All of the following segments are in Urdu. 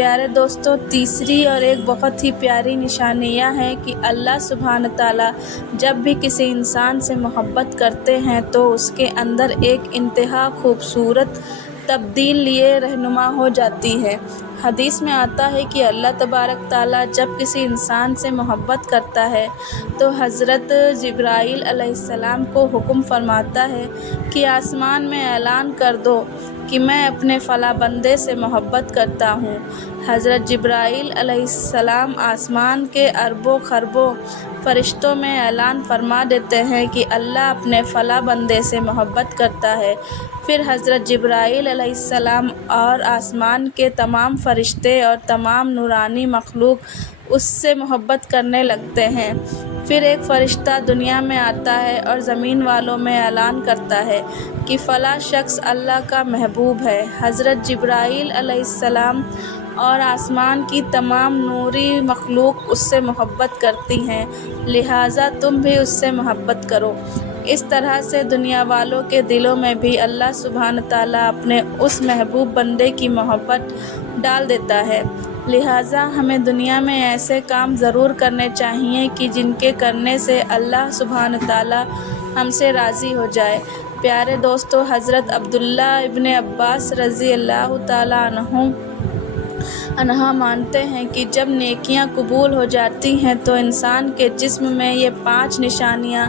پیارے دوستوں، تیسری اور ایک بہت ہی پیاری نشانی یہ ہے کہ اللہ سبحانہ تعالیٰ جب بھی کسی انسان سے محبت کرتے ہیں تو اس کے اندر ایک انتہا خوبصورت تبدیل لیے رہنما ہو جاتی ہے۔ حدیث میں آتا ہے کہ اللہ تبارک تعالیٰ جب کسی انسان سے محبت کرتا ہے تو حضرت جبرائیل علیہ السلام کو حکم فرماتا ہے کہ آسمان میں اعلان کر دو کہ میں اپنے فلاں بندے سے محبت کرتا ہوں۔ حضرت جبرائیل علیہ السلام آسمان کے اربوں خربوں فرشتوں میں اعلان فرما دیتے ہیں کہ اللہ اپنے فلاں بندے سے محبت کرتا ہے۔ پھر حضرت جبرائیل علیہ السلام اور آسمان کے تمام فرشتے اور تمام نورانی مخلوق اس سے محبت کرنے لگتے ہیں۔ پھر ایک فرشتہ دنیا میں آتا ہے اور زمین والوں میں اعلان کرتا ہے کہ فلاں شخص اللہ کا محبوب ہے۔ حضرت جبرائیل علیہ السلام اور آسمان کی تمام نوری مخلوق اس سے محبت کرتی ہیں، لہٰذا تم بھی اس سے محبت کرو۔ اس طرح سے دنیا والوں کے دلوں میں بھی اللہ سبحانہ تعالیٰ اپنے اس محبوب بندے کی محبت ڈال دیتا ہے۔ لہٰذا ہمیں دنیا میں ایسے کام ضرور کرنے چاہیے کہ جن کے کرنے سے اللہ سبحانہ تعالیٰ ہم سے راضی ہو جائے۔ پیارے دوستو، حضرت عبداللہ ابن عباس رضی اللہ تعالیٰ عنہ مانتے ہیں کہ جب نیکیاں قبول ہو جاتی ہیں تو انسان کے جسم میں یہ 5 نشانیاں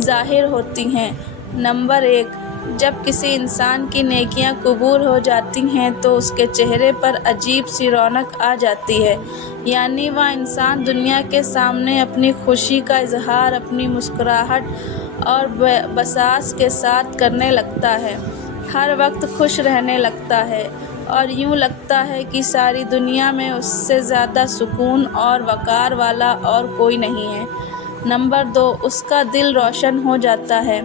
ظاہر ہوتی ہیں۔ نمبر 1، جب کسی انسان کی نیکیاں قبول ہو جاتی ہیں تو اس کے چہرے پر عجیب سی رونق آ جاتی ہے، یعنی وہ انسان دنیا کے سامنے اپنی خوشی کا اظہار اپنی مسکراہٹ اور بساس کے ساتھ کرنے لگتا ہے، ہر وقت خوش رہنے لگتا ہے اور یوں لگتا ہے کہ ساری دنیا میں اس سے زیادہ سکون اور وقار والا اور کوئی نہیں ہے۔ نمبر 2، اس کا دل روشن ہو جاتا ہے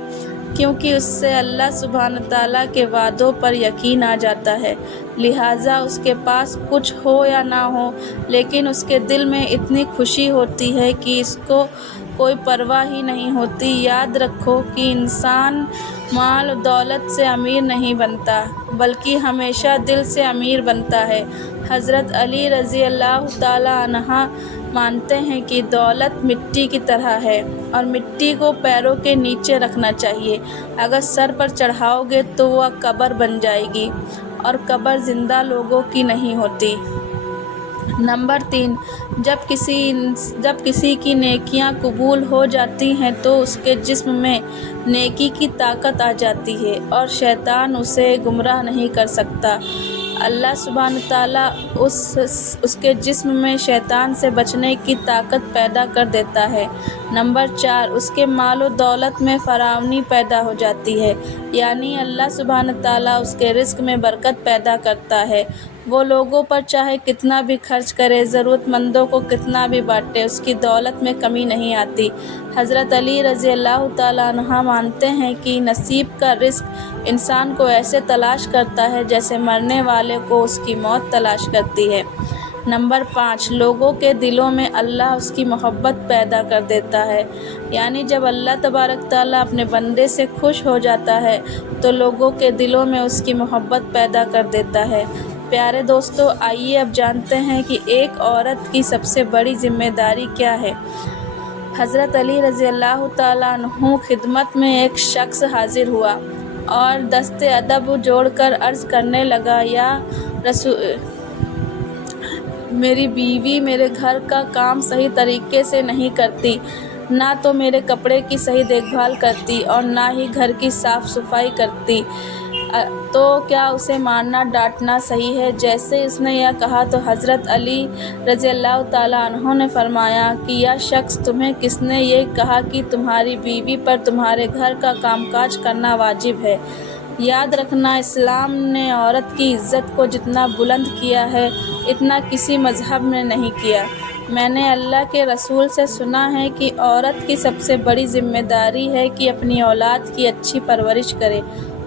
کیونکہ اس سے اللہ سبحانہ تعالیٰ کے وعدوں پر یقین آ جاتا ہے، لہٰذا اس کے پاس کچھ ہو یا نہ ہو لیکن اس کے دل میں اتنی خوشی ہوتی ہے کہ اس کو کوئی پرواہ ہی نہیں ہوتی۔ یاد رکھو کہ انسان مال و دولت سے امیر نہیں بنتا بلکہ ہمیشہ دل سے امیر بنتا ہے۔ حضرت علی رضی اللہ تعالیٰ عنہ مانتے ہیں کہ دولت مٹی کی طرح ہے اور مٹی کو پیروں کے نیچے رکھنا چاہیے، اگر سر پر چڑھاؤ گے تو وہ قبر بن جائے گی اور قبر زندہ لوگوں کی نہیں ہوتی۔ نمبر 3، جب کسی کی نیکیاں قبول ہو جاتی ہیں تو اس کے جسم میں نیکی کی طاقت آ جاتی ہے اور شیطان اسے گمراہ نہیں کر سکتا۔ اللہ سبحانہ تعالیٰ اس کے جسم میں شیطان سے بچنے کی طاقت پیدا کر دیتا ہے۔ نمبر 4، اس کے مال و دولت میں فراوانی پیدا ہو جاتی ہے، یعنی اللہ سبحانہ تعالیٰ اس کے رزق میں برکت پیدا کرتا ہے۔ وہ لوگوں پر چاہے کتنا بھی خرچ کرے، ضرورت مندوں کو کتنا بھی بانٹے، اس کی دولت میں کمی نہیں آتی۔ حضرت علی رضی اللہ تعالیٰ عنہ مانتے ہیں کہ نصیب کا رزق انسان کو ایسے تلاش کرتا ہے جیسے مرنے والے کو اس کی موت تلاش کرتی ہے۔ نمبر 5، لوگوں کے دلوں میں اللہ اس کی محبت پیدا کر دیتا ہے، یعنی جب اللہ تبارک تعالیٰ اپنے بندے سے خوش ہو جاتا ہے تو لوگوں کے دلوں میں اس کی محبت پیدا کر دیتا ہے۔ پیارے دوستو، آئیے اب جانتے ہیں کہ ایک عورت کی سب سے بڑی ذمہ داری کیا ہے۔ حضرت علی رضی اللہ تعالیٰ عنہ خدمت میں ایک شخص حاضر ہوا اور دست ادب جوڑ کر عرض کرنے لگا، یا میری بیوی میرے گھر کا کام صحیح طریقے سے نہیں کرتی، نہ تو میرے کپڑے کی صحیح دیکھ بھال کرتی اور نہ ہی گھر کی صاف صفائی کرتی، تو کیا اسے مارنا ڈانٹنا صحیح ہے؟ جیسے اس نے یہ کہا تو حضرت علی رضی اللہ تعالیٰ عنہ نے فرمایا کہ یا شخص، تمہیں کس نے یہ کہا کہ تمہاری بیوی پر تمہارے گھر کا کام کاج کرنا واجب ہے؟ یاد رکھنا، اسلام نے عورت کی عزت کو جتنا بلند کیا ہے اتنا کسی مذہب نے نہیں کیا۔ میں نے اللہ کے رسول سے سنا ہے کہ عورت کی سب سے بڑی ذمہ داری ہے کہ اپنی اولاد کی اچھی پرورش کرے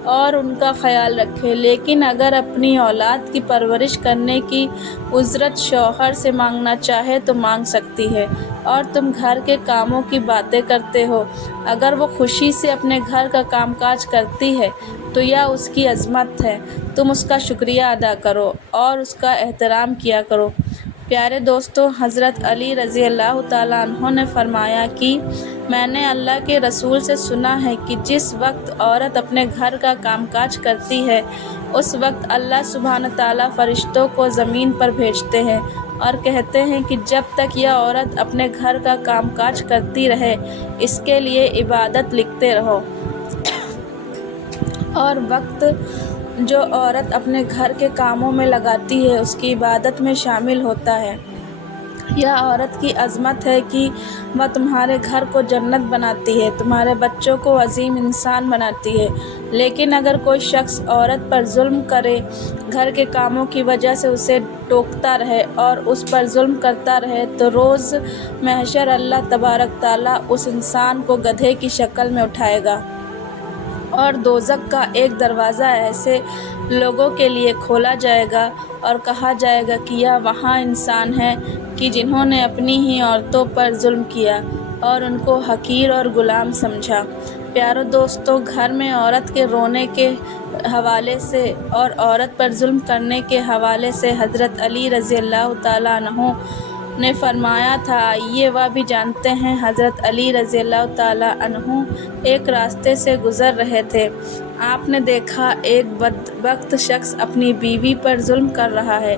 اور ان کا خیال رکھے، لیکن اگر اپنی اولاد کی پرورش کرنے کی اجرت شوہر سے مانگنا چاہے تو مانگ سکتی ہے۔ اور تم گھر کے کاموں کی باتیں کرتے ہو، اگر وہ خوشی سے اپنے گھر کا کام کاج کرتی ہے تو یہ اس کی عظمت ہے، تم اس کا شکریہ ادا کرو اور اس کا احترام کیا کرو۔ پیارے دوستو، حضرت علی رضی اللہ تعالیٰ عنہ نے فرمایا کہ میں نے اللہ کے رسول سے سنا ہے کہ جس وقت عورت اپنے گھر کا کام کاج کرتی ہے اس وقت اللہ سبحانہ تعالیٰ فرشتوں کو زمین پر بھیجتے ہیں اور کہتے ہیں کہ جب تک یہ عورت اپنے گھر کا کام کاج کرتی رہے اس کے لیے عبادت لکھتے رہو، اور وقت جو عورت اپنے گھر کے کاموں میں لگاتی ہے اس کی عبادت میں شامل ہوتا ہے۔ یہ عورت کی عظمت ہے کہ وہ تمہارے گھر کو جنت بناتی ہے، تمہارے بچوں کو عظیم انسان بناتی ہے۔ لیکن اگر کوئی شخص عورت پر ظلم کرے، گھر کے کاموں کی وجہ سے اسے ٹوکتا رہے اور اس پر ظلم کرتا رہے تو روز محشر اللہ تبارک تعالیٰ اس انسان کو گدھے کی شکل میں اٹھائے گا اور دوزخ کا ایک دروازہ ایسے لوگوں کے لیے کھولا جائے گا اور کہا جائے گا کہ یہ وہاں انسان ہیں کہ جنہوں نے اپنی ہی عورتوں پر ظلم کیا اور ان کو حقیر اور غلام سمجھا۔ پیارو دوستو، گھر میں عورت کے رونے کے حوالے سے اور عورت پر ظلم کرنے کے حوالے سے حضرت علی رضی اللہ تعالیٰ عنہ نے فرمایا تھا۔ آئیے وہ بھی جانتے ہیں۔ حضرت علی رضی اللہ تعالیٰ عنہ ایک راستے سے گزر رہے تھے۔ آپ نے دیکھا ایک بدبخت شخص اپنی بیوی پر ظلم کر رہا ہے۔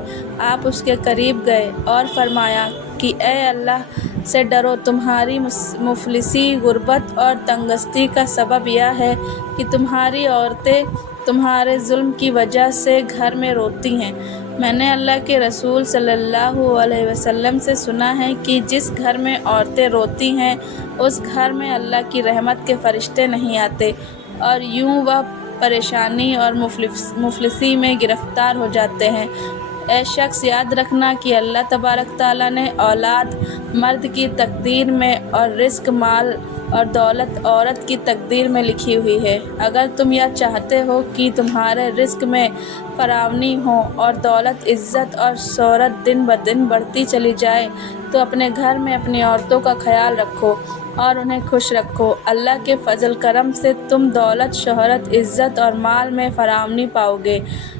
آپ اس کے قریب گئے اور فرمایا کہ اے اللہ سے ڈرو، تمہاری مفلسی، غربت اور تنگدستی کا سبب یہ ہے کہ تمہاری عورتیں تمہارے ظلم کی وجہ سے گھر میں روتی ہیں۔ میں نے اللہ کے رسول صلی اللہ علیہ وسلم سے سنا ہے کہ جس گھر میں عورتیں روتی ہیں اس گھر میں اللہ کی رحمت کے فرشتے نہیں آتے اور یوں وہ پریشانی اور مفلسی میں گرفتار ہو جاتے ہیں۔ اے شخص، یاد رکھنا کہ اللہ تبارک تعالیٰ نے اولاد مرد کی تقدیر میں اور رزق، مال اور دولت عورت کی تقدیر میں لکھی ہوئی ہے۔ اگر تم یہ چاہتے ہو کہ تمہارے رزق میں فراوانی ہو اور دولت، عزت اور شہرت دن بدن بڑھتی چلی جائے تو اپنے گھر میں اپنی عورتوں کا خیال رکھو اور انہیں خوش رکھو۔ اللہ کے فضل کرم سے تم دولت، شہرت، عزت اور مال میں فراوانی پاؤ گے۔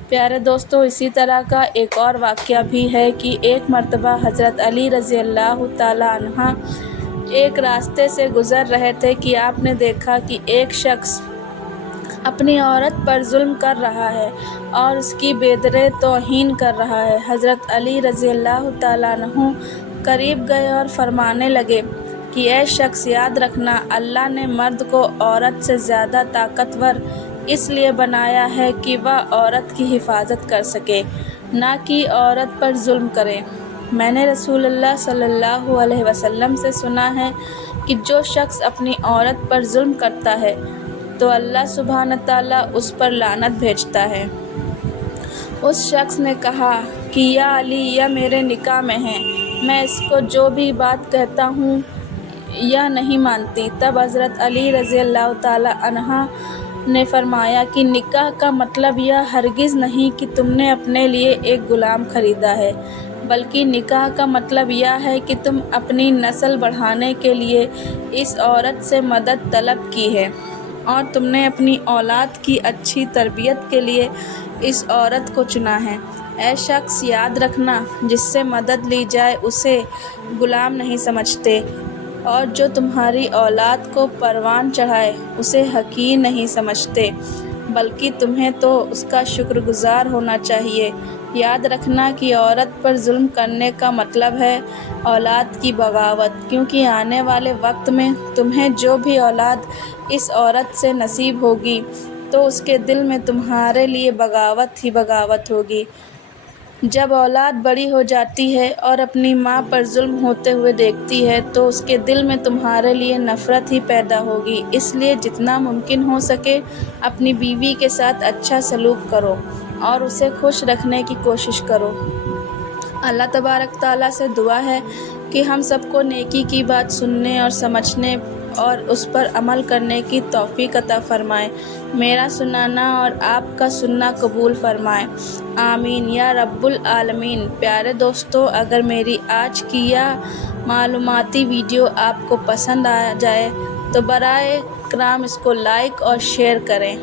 پیارے دوستو، اسی طرح کا ایک اور واقعہ بھی ہے کہ ایک مرتبہ حضرت علی رضی اللہ تعالیٰ عنہ ایک راستے سے گزر رہے تھے کہ آپ نے دیکھا کہ ایک شخص اپنی عورت پر ظلم کر رہا ہے اور اس کی بےدرے توہین کر رہا ہے۔ حضرت علی رضی اللہ تعالیٰ عنہ قریب گئے اور فرمانے لگے کہ اے شخص، یاد رکھنا اللہ نے مرد کو عورت سے زیادہ طاقتور اس لیے بنایا ہے کہ وہ عورت کی حفاظت کر سکے، نہ کہ عورت پر ظلم کرے۔ میں نے رسول اللہ صلی اللہ علیہ وسلم سے سنا ہے کہ جو شخص اپنی عورت پر ظلم کرتا ہے تو اللہ سبحانہ تعالیٰ اس پر لعنت بھیجتا ہے۔ اس شخص نے کہا کہ یا علی، یہ میرے نکاح میں ہے، میں اس کو جو بھی بات کہتا ہوں یا نہیں مانتی۔ تب حضرت علی رضی اللہ تعالیٰ عنہ نے فرمایا کہ نکاح کا مطلب یہ ہرگز نہیں کہ تم نے اپنے لیے ایک غلام خریدا ہے، بلکہ نکاح کا مطلب یہ ہے کہ تم اپنی نسل بڑھانے کے لیے اس عورت سے مدد طلب کی ہے اور تم نے اپنی اولاد کی اچھی تربیت کے لیے اس عورت کو چنا ہے۔ اے شخص، یاد رکھنا، جس سے مدد لی جائے اسے غلام نہیں سمجھتے، اور جو تمہاری اولاد کو پروان چڑھائے اسے حقیر نہیں سمجھتے، بلکہ تمہیں تو اس کا شکر گزار ہونا چاہیے۔ یاد رکھنا کہ عورت پر ظلم کرنے کا مطلب ہے اولاد کی بغاوت، کیونکہ آنے والے وقت میں تمہیں جو بھی اولاد اس عورت سے نصیب ہوگی تو اس کے دل میں تمہارے لیے بغاوت ہی بغاوت ہوگی۔ جب اولاد بڑی ہو جاتی ہے اور اپنی ماں پر ظلم ہوتے ہوئے دیکھتی ہے تو اس کے دل میں تمہارے لیے نفرت ہی پیدا ہوگی۔ اس لیے جتنا ممکن ہو سکے اپنی بیوی کے ساتھ اچھا سلوک کرو اور اسے خوش رکھنے کی کوشش کرو۔ اللہ تبارک تعالیٰ سے دعا ہے کہ ہم سب کو نیکی کی بات سننے اور سمجھنے اور اس پر عمل کرنے کی توفیق عطا فرمائے۔ میرا سنانا اور آپ کا سننا قبول فرمائے، آمین یا رب العالمین۔ پیارے دوستو، اگر میری آج کی یہ معلوماتی ویڈیو آپ کو پسند آ جائے تو برائے کرم اس کو لائک اور شیئر کریں۔